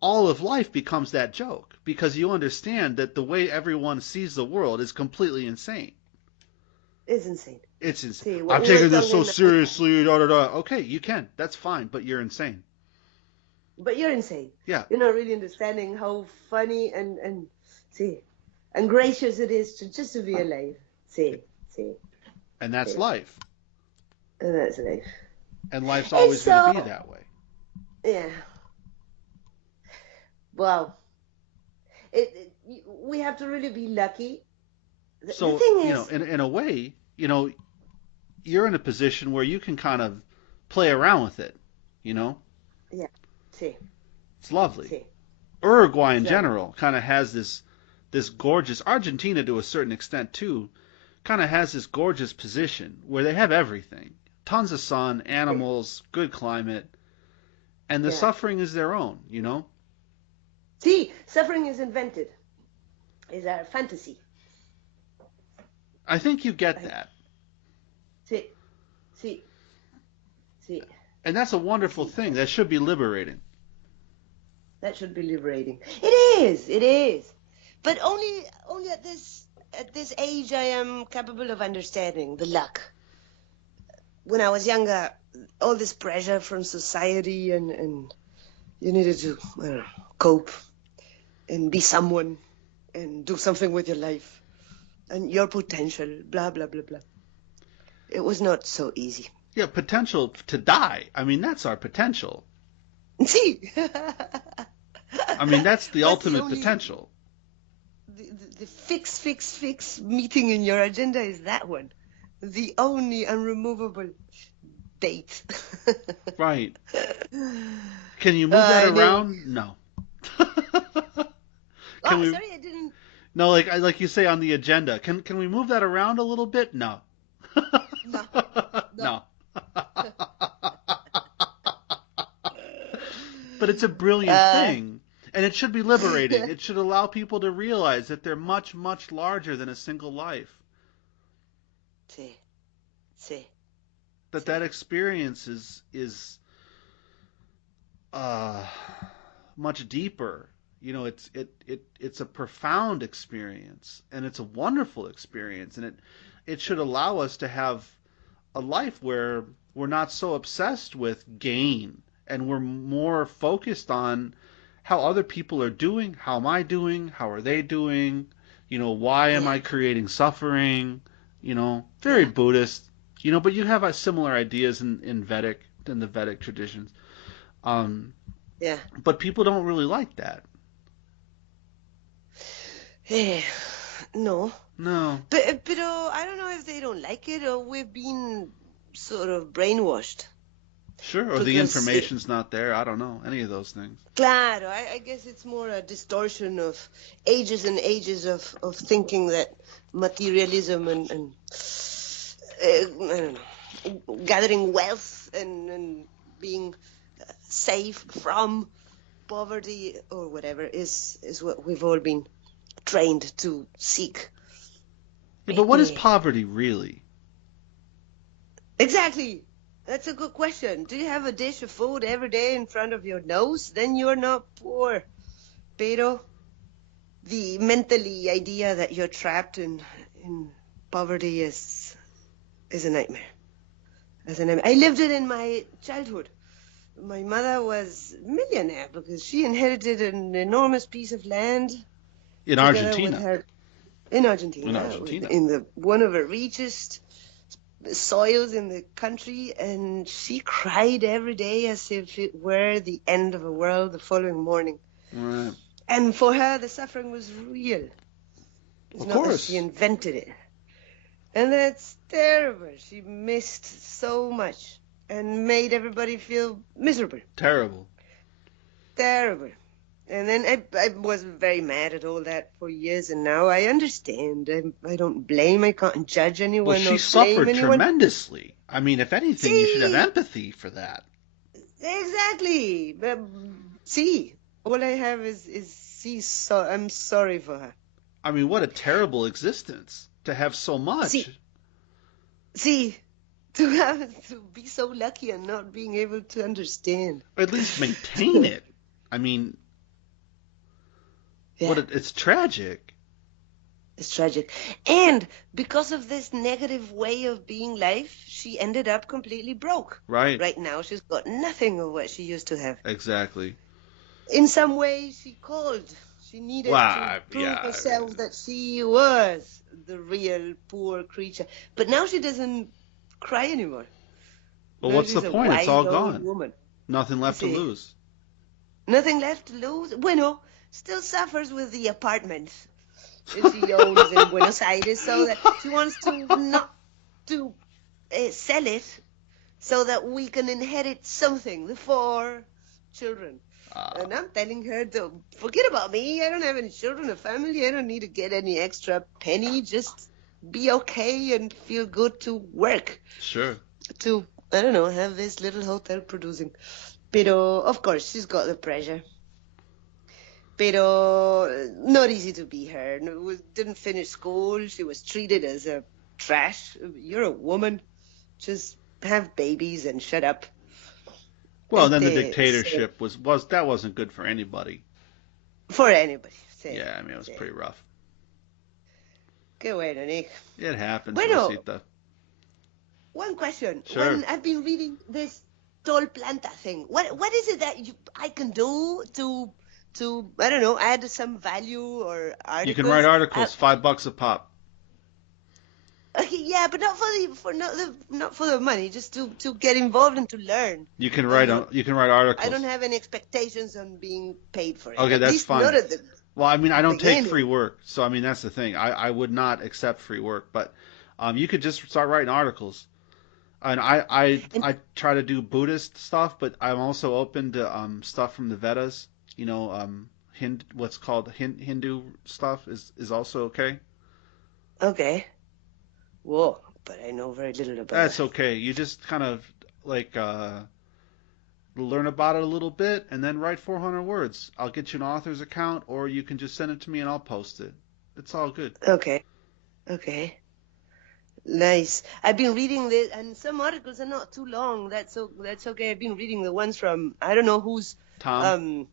all of life becomes that joke, because you understand that the way everyone sees the world is completely insane. It's insane. It's insane. I'm taking this so seriously. Okay, you can. That's fine, but you're insane. But you're insane. Yeah. You're not really understanding how funny and gracious it is to be alive. See. And that's life. And that's life. And life's always going to be that way. Yeah. Well, we have to really be lucky. So, the thing is, in a way, you're in a position where you can kind of play around with it, Yeah. It's lovely. Uruguay in general kind of has this gorgeous, Argentina to a certain extent too, kind of has this gorgeous position where they have everything. Tons of sun, animals, good climate, and the suffering is their own, See, suffering is invented. Is our fantasy. I think you get that. See. And that's a wonderful thing. That should be liberating. That should be liberating. It is. But only at this age I am capable of understanding the luck. When I was younger, all this pressure from society and you needed to cope and be someone and do something with your life and your potential, blah, blah, blah, blah. It was not so easy. Yeah, potential to die. I mean, that's our potential. See? I mean, that's the ultimate potential. The fix meeting in your agenda is that one. The only unremovable date. Right. Can you move that around? No. Sorry, I didn't. No, like you say on the agenda. Can we move that around a little bit? No. No. But it's a brilliant thing. And it should be liberating. It should allow people to realize that they're much, much larger than a single life. Sí. That experience is much deeper. It's a profound experience, and it's a wonderful experience, and it should allow us to have a life where we're not so obsessed with gain, and we're more focused on how other people are doing, how am I doing, how are they doing, why am I creating suffering, very Buddhist, but you have similar ideas in the Vedic traditions. But people don't really like that. No. But I don't know if they don't like it or we've been sort of brainwashed. Sure, or the information's not there. I don't know. Any of those things. Claro, I guess it's more a distortion of ages and ages of thinking that materialism and I don't know. gathering wealth and being safe from poverty or whatever is what we've all been trained to seek. Yeah, but what is poverty really? Exactly. That's a good question. Do you have a dish of food every day in front of your nose? Then you're not poor. Pero the mentally idea that you're trapped in poverty is a nightmare. I lived it in my childhood. My mother was a millionaire because she inherited an enormous piece of land In together with Argentina. her in Argentina, in the one of the richest soils in the country, and she cried every day as if it were the end of the world the following morning. Right. And for her, the suffering was real. It's Of not course. that she invented it. And that's terrible. She missed so much and made everybody feel miserable. Terrible. Terrible. And then I was very mad at all that for years, and now I understand. I don't blame. I can't judge anyone. Well, she suffered tremendously. I mean, if anything, you should have empathy for that. Exactly. All I have is see. So I'm sorry for her. I mean, what a terrible existence to have so much. To be so lucky and not being able to understand. Or at least maintain it. I mean, it's tragic. It's tragic. And because of this negative way of being life, she ended up completely broke. Right. Right now, she's got nothing of what she used to have. Exactly. In some way, she called. She needed to prove herself that she was the real poor creature. But now she doesn't cry anymore. Well, what's the point? It's all gone. Woman. Nothing left to lose. Nothing left to lose. Bueno, still suffers with the apartment that she owns in Buenos Aires, so that she wants to sell it so that we can inherit something, the 4 children. And I'm telling her to forget about me. I don't have any children or family. I don't need to get any extra penny. Just be okay and feel good to work. Sure. To, I don't know, have this little hotel producing. Pero, of course, she's got the pressure. Pero, not easy to be her. Didn't finish school. She was treated as a trash. You're a woman. Just have babies and shut up. Well, then the dictatorship wasn't good for anybody. For anybody. Yeah, I mean, it was pretty rough. Qué bueno, Nick. It happens, Rosita. One question. Sure. When I've been reading this tall planta thing, what is it that I can do to I don't know, add some value or articles? You can write articles, $5 a pop. Okay, yeah, but not for the money, just to get involved and to learn. You can write articles. I don't have any expectations on being paid for it. Okay, that's fine. Well, I mean, I don't beginning. take free work, so I mean that's the thing. I would not accept free work, but you could just start writing articles. And I try to do Buddhist stuff, but I'm also open to stuff from the Vedas. You know, what's called Hindu stuff is also okay. Okay. Whoa, but I know very little about That's it. okay. You just kind of like learn about it a little bit and then write 400 words. I'll get you an author's account, or you can just send it to me and I'll post it. It's all good. Okay. Nice. I've been reading this, and some articles are not too long. That's okay. I've been reading the ones from, I don't know who's... Tom?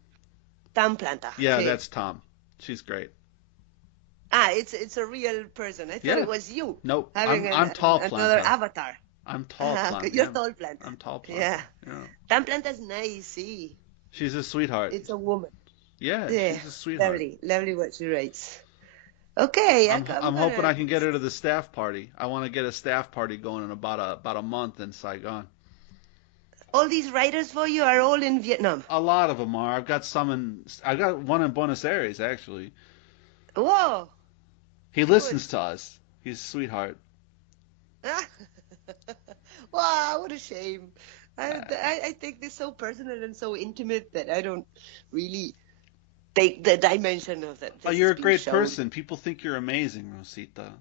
Tom Planta. Yeah, okay. That's Tom. She's great. It's a real person. I thought it was you. Nope. I'm Tall Planta. Another avatar. I'm Tall Planta. You're Tall Planta. I'm Tall Planta. Yeah. Tom Planta's nice, see. She's a sweetheart. It's a woman. Yeah, she's a sweetheart. Lovely what she writes. Okay. I'm hoping I can get her to the staff party. I want to get a staff party going in about a month in Saigon. All these writers for you are all in Vietnam. A lot of them are. I got one in Buenos Aires actually. Whoa. He listens to us. He's a sweetheart. Wow, what a shame. I think this so personal and so intimate that I don't really take the dimension of that. Oh, you're a great person. People think you're amazing, Rosita.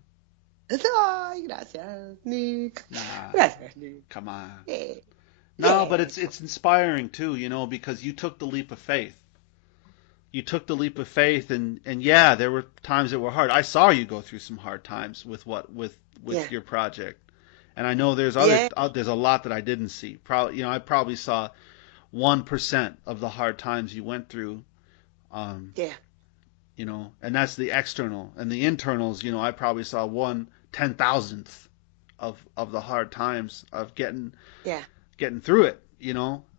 Ay, gracias, Nick. Nah, Gracias, Nick. come on. Yeah. No, but Yeah. it's inspiring too, because you took the leap of faith. You took the leap of faith, and yeah, there were times that were hard. I saw you go through some hard times with Yeah. your project, and I know Yeah. there's a lot that I didn't see. Probably, I probably saw 1% of the hard times you went through. Um, Yeah. and that's the external, and the internals. I probably saw 1/10,000th of the hard times of Yeah. getting through it.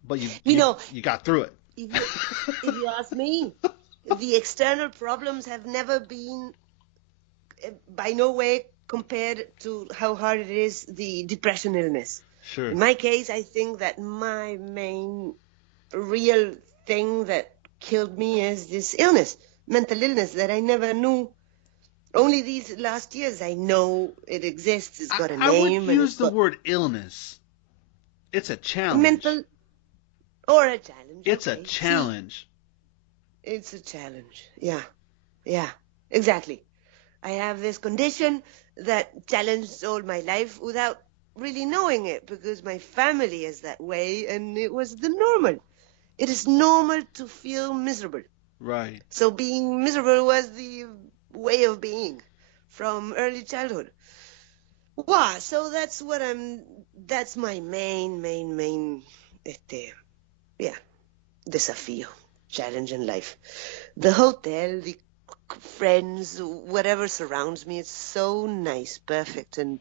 But you You you know, you got through it. if you ask me, the external problems have never been by no way compared to how hard it is the depression illness. Sure. In my case, I think that my main real thing that killed me is this illness, mental illness that I never knew. Only these last years I know it exists. It's got a I wouldn't name and use it's the got word illness. It's a a challenge. mental or a challenge. It's a Okay. challenge. See, it's a challenge. Yeah. Yeah. Exactly. I have this condition that challenged all my life without really knowing it because my family is that way and it was the normal. It is normal to feel miserable. Right. So being miserable was the way of being from early childhood. Wow, so that's my main, desafío, challenge in life. The hotel, the friends, whatever surrounds me, it's so nice, perfect, and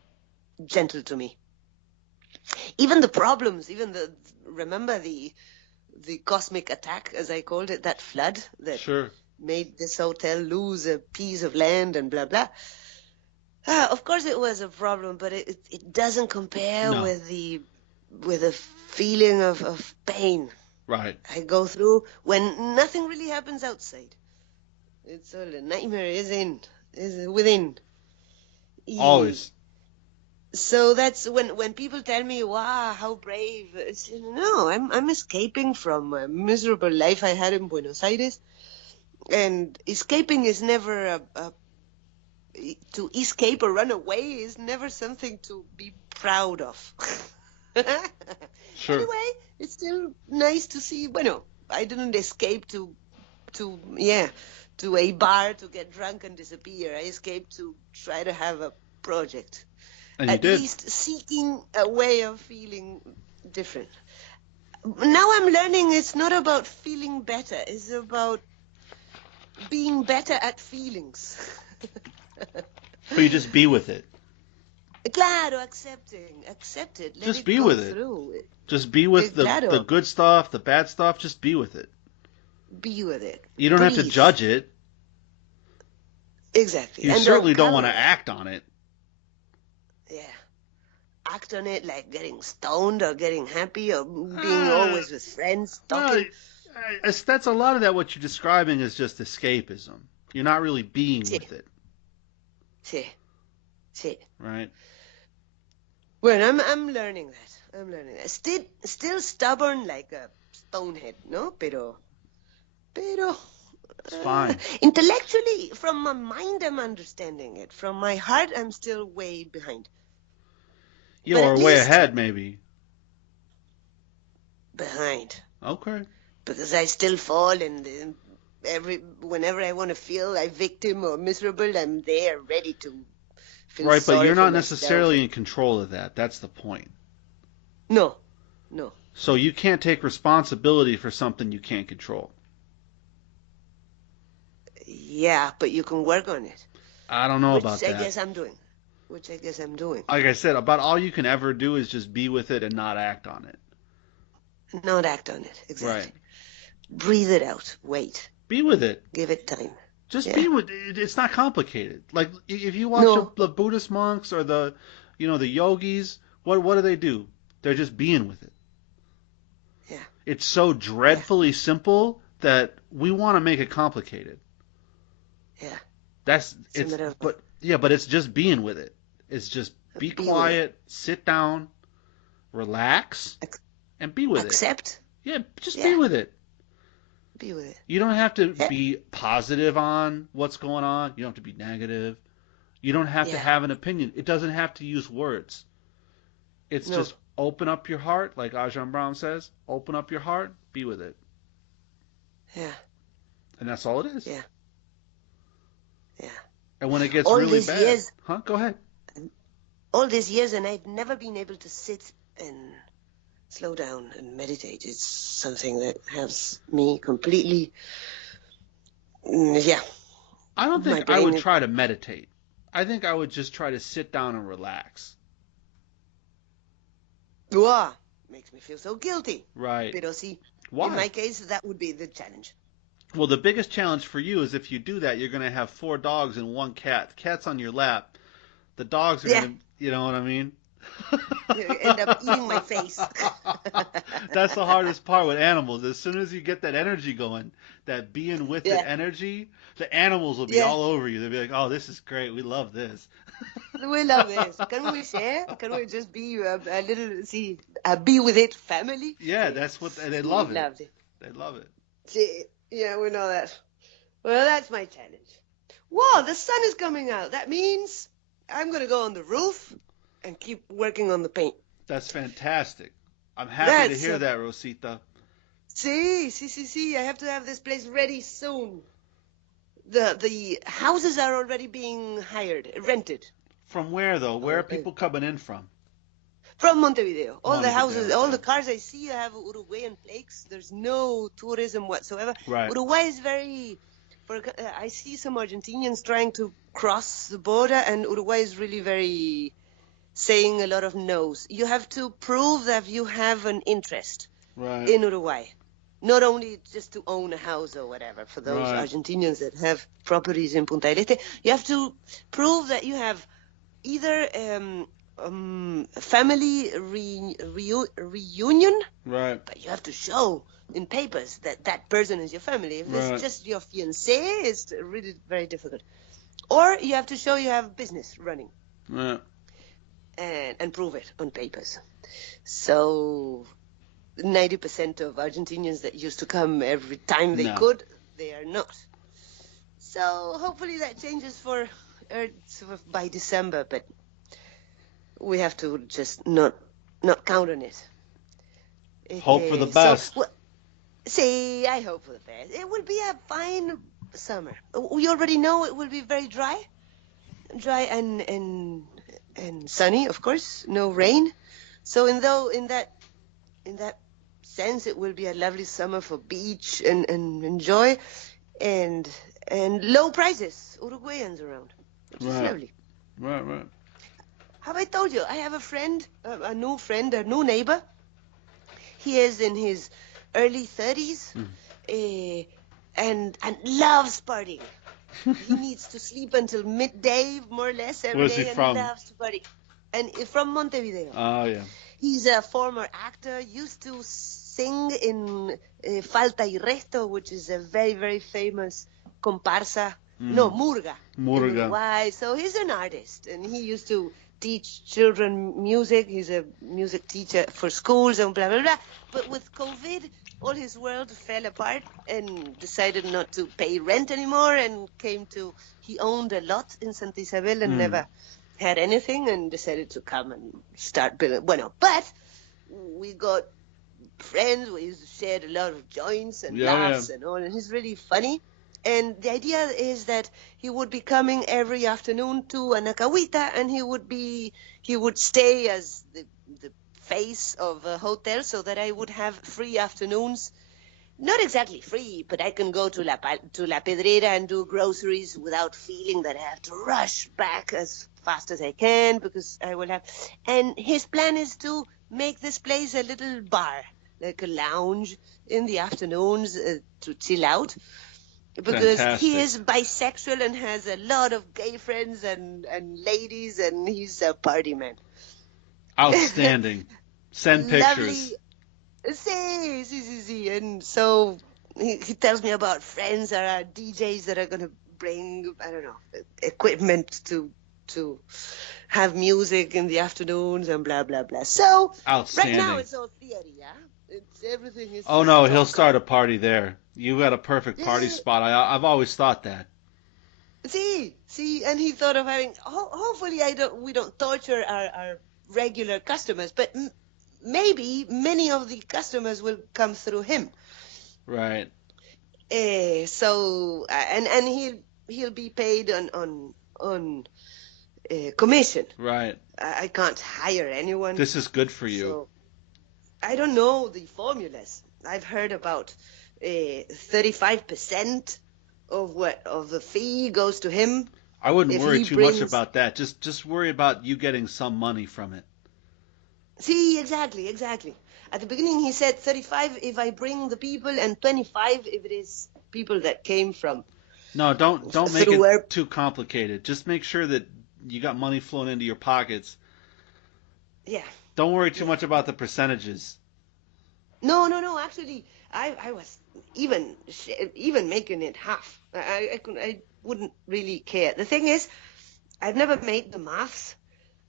gentle to me. Even the problems, remember the cosmic attack, as I called it, that flood that Sure. made this hotel lose a piece of land and blah, blah. Of course it was a problem, but it doesn't compare No. with the feeling of pain Right. I go through when nothing really happens outside. It's all a nightmare is within. Always. So that's when people tell me, "Wow, how brave!" No, I'm escaping from a miserable life I had in Buenos Aires, and escaping is never to escape or run away is never something to be proud of. Sure. Anyway, it's still nice to see. Bueno, I didn't escape to a bar to get drunk and disappear. I escaped to try to have a project. And you At did. least seeking a way of feeling different. Now I'm learning it's not about feeling better. It's about being better at feelings. But you just be with it. Claro, accept it. Let Just it be go with it. through. Just be with the Claro, good stuff, the bad stuff. Just be with it. be with it. You don't have to Breathe. judge it. Exactly. You And certainly don't want cover to it. act on it. Yeah. Act on it like getting stoned or getting happy or being Uh, always with friends Well, talking. that's a lot of that. What you're describing is just escapism. You're not really being Sí, with it, sí, sí. right? Well, I'm learning that. Still stubborn like a stonehead, no? Pero It's fine. intellectually, from my mind, I'm understanding it. From my heart, I'm still way behind. Yeah, But or at way least ahead, maybe. behind, Okay. because I still fall, and whenever I want to feel a victim or miserable, I'm there, ready to feel Right, but sorry you're for not myself. necessarily in control of that. That's the point. No. So you can't take responsibility for something you can't control. Yeah, but you can work on it. I don't know Which about I that. guess I'm doing. Like I said, about all you can ever do is just be with it and not act on it. Not act on it. Exactly. Right. Breathe it out. Wait. Be with it. Give it time. Just Yeah. be with it. It's not complicated. Like if you watch No. the Buddhist monks or the yogis, what do they do? They're just being with it. Yeah. It's so dreadfully simple that we want to make it complicated. Yeah. But it's just being with it. It's just be Be with quiet, sit down, relax, and be with it. Accept. Yeah, just be Yeah. with it. Be with it. You don't have to Yeah. be positive on what's going on. You don't have to be negative. You don't have to Yeah. have an opinion. It doesn't have to use words. It's No. just open up your heart, like Ajahn Brahm says. Open up your heart, be with it. Yeah. And that's all it is. Yeah. Yeah. And when it gets All really these bad, years, go ahead. all these years, and I've never been able to sit and slow down and meditate. It's something that has me completely, yeah. I don't My think I would brain, try to meditate. I think I would just try to sit down and relax. wow, makes me feel so guilty. Right. Pero see, Why? in my case, that would be the challenge. Well, the biggest challenge for you is if you do that, you're going to have 4 dogs and 1 cat. The cat's on your lap. The dogs are Yeah. going to, you know what I mean? You end up eating my face. That's the hardest part with animals. As soon as you get that energy going, that being with Yeah. it energy, the animals will be Yeah. all over you. They'll be like, "Oh, this is great. We love this." We love this. Can we share? Can we just be a little, be with it family? Yeah, that's what they love. We it. loved it. They love it. See, yeah, we know that. Well, that's my challenge. Whoa, the sun is coming out. That means I'm going to go on the roof and keep working on the paint. That's fantastic. I'm happy to That's hear that, Rosita. See. I have to have this place ready soon. The houses are already being rented. From where, though? Where are people coming in from? From Montevideo. All the Montevideo, houses, all okay. the cars I see have Uruguayan plaques. There's no tourism whatsoever. Right. Uruguay is I see some Argentinians trying to cross the border, and Uruguay is really very saying a lot of no's. You have to prove that you have an interest Right. in Uruguay. Not only just to own a house or whatever, for those Right. Argentinians that have properties in Punta del Este, you have to prove that you have either family reunion, Right. but you have to show in papers that that person is your family. If Right. it's just your fiancé, it's really very difficult. Or you have to show you have business running Right. and prove it on papers. So 90% of Argentinians that used to come every time they No. could, they are not. So hopefully that changes by December, but we have to just not count on it. Hope for the best. I hope for the best. It will be a fine summer. We already know it will be very dry and sunny, of course. No rain. So in that sense, it will be a lovely summer for beach and enjoy, and low prices. Uruguayans around, which is lovely. Right. Have I told you? I have a friend, a new neighbor. He is in his early 30s, and loves partying. He needs to sleep until midday, more or less, every Where's day, he and from? loves to party. And from Montevideo. Oh, yeah. He's a former actor, used to sing in Falta y Resto, which is a very, very famous comparsa. No, murga. Murga. In Uruguay. So he's an artist, and he used to teach children music. He's a music teacher for schools and blah, blah, blah. But with COVID, all his world fell apart and decided not to pay rent anymore and he owned a lot in Santa Isabel and never had anything and decided to come and start building. But we got friends. We used to share a lot of joints and laughs and all, and he's really funny. And the idea is that he would be coming every afternoon to Anacahuita, and he would stay as the face of a hotel, so that I would have free afternoons. Not exactly free, but I can go to La Pedrera and do groceries without feeling that I have to rush back as fast as I can, because I will have. And his plan is to make this place a little bar, like a lounge in the afternoons to chill out. Because he is bisexual and has a lot of gay friends and ladies, and he's a party man. Outstanding. Send pictures. Lovely. See. And so he tells me about friends that are DJs that are going to bring, I don't know, equipment to have music in the afternoons and blah, blah, blah. So right now it's all theory, yeah? Everything is. Oh no, he'll start a party there. You got a perfect party spot. I've always thought that. See, and he thought of having. Hopefully, we don't torture our regular customers, but maybe many of the customers will come through him. Right. And he'll be paid on commission. Right. I can't hire anyone. This is good for you. So I don't know the formulas. I've heard about 35% of the fee goes to him. I wouldn't worry too much about that. Just worry about you getting some money from it. See, exactly. At the beginning, he said 35 if I bring the people, and 25 if it is people that came from. No, don't make it too complicated. Just make sure that you got money flowing into your pockets. Yeah. Don't worry too much about the percentages. No. Actually, I was even making it half. I wouldn't really care. The thing is, I've never made the maths,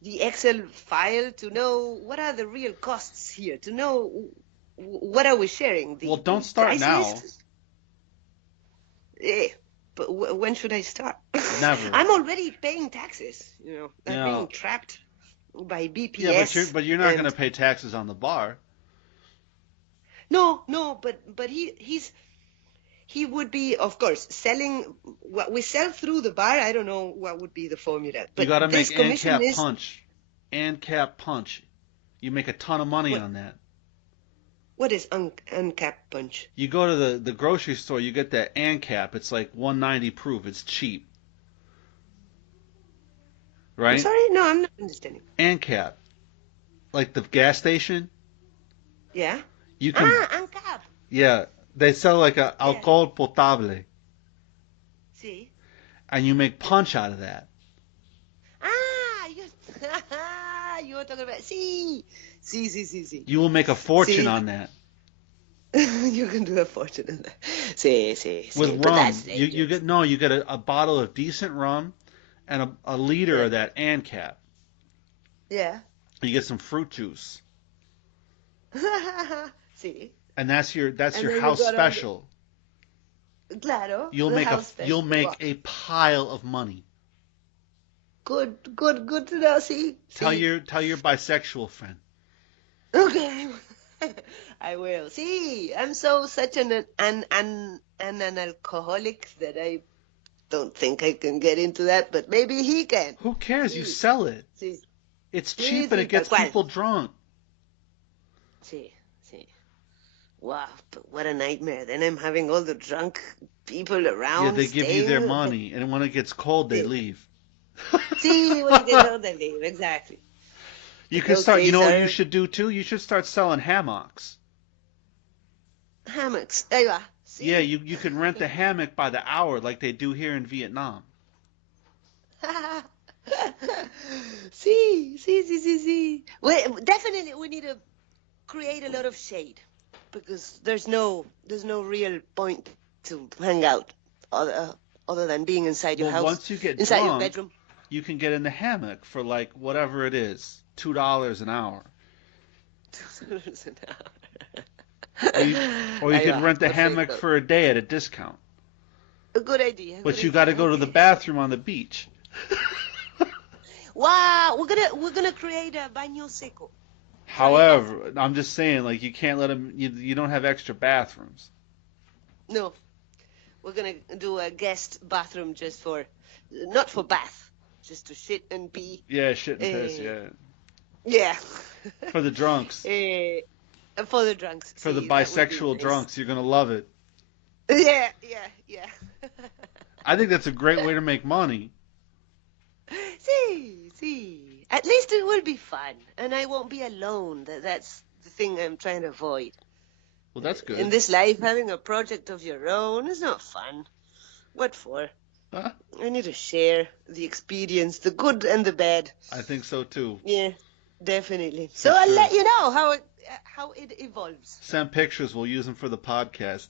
the Excel file, to know what are the real costs here, to know what are we sharing. Well, don't start now. But when should I start? Never. I'm already paying taxes. I'm being trapped by BPS. Yeah, but you're not going to pay taxes on the bar. No, but he would be, of course, selling what we sell through the bar. I don't know what would be the formula. But you got to make ANCAP punch. ANCAP punch. You make a ton of money on that. What is ANCAP punch? You go to the grocery store, you get that ANCAP. It's like 190 proof. It's cheap. Right? I'm sorry? No, I'm not understanding. ANCAP. Like the gas station? Yeah. You can. ANCAP. Yeah. They sell like a alcohol potable. See? And you make punch out of that. You were talking about. See. You will make a fortune on that. You can do a fortune on that. See. With rum. You get a bottle of decent rum and a liter of that ANCAP. Yeah. You get some fruit juice. See. And that's your house special. Claro. You'll make a pile of money. Good to know. See. Tell your bisexual friend. Okay. I will. See, I'm such an alcoholic that I don't think I can get into that, but maybe he can. Who cares? You sell it. See. It's cheap and it gets people drunk. See. Wow, but what a nightmare. Then I'm having all the drunk people around. Yeah, they give you their money, and when it gets cold, they leave. See, when it gets cold, they leave. Exactly. You can start, you know what you should do too? You should start selling hammocks. Hammocks. There you are. See? Yeah, you can rent the hammock by the hour like they do here in Vietnam. See. Well, definitely we need to create a lot of shade, because there's no real point to hang out other than being inside your house. Once you get inside drunk, your bedroom. You can get in the hammock for like whatever it is, $2 an hour. $2 an hour. Or you can rent the hammock for a day at a discount. A good idea. But you got to go to the bathroom on the beach. Wow, we're gonna create a baño seco. However, I'm just saying, like, you can't let them. You don't have extra bathrooms. No, we're gonna do a guest bathroom not for bath, just to shit and pee. Yeah, shit and piss. Yeah. Yeah. For the drunks. For the drunks. For the bisexual drunks, you're gonna love it. Yeah. I think that's a great way to make money. See. At least it will be fun, and I won't be alone. That's the thing I'm trying to avoid. Well, that's good. In this life, having a project of your own is not fun. What for? Huh? I need to share the experience, the good and the bad. I think so too. Yeah, definitely. So I'll let you know how it evolves. Send pictures. We'll use them for the podcast.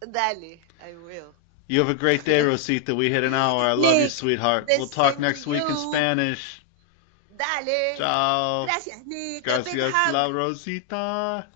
Dale, I will. You have a great day, Rosita. We hit an hour. I love you, sweetheart. We'll talk next week in Spanish. Dale. Ciao. Gracias, Nick. Gracias, la Rosita.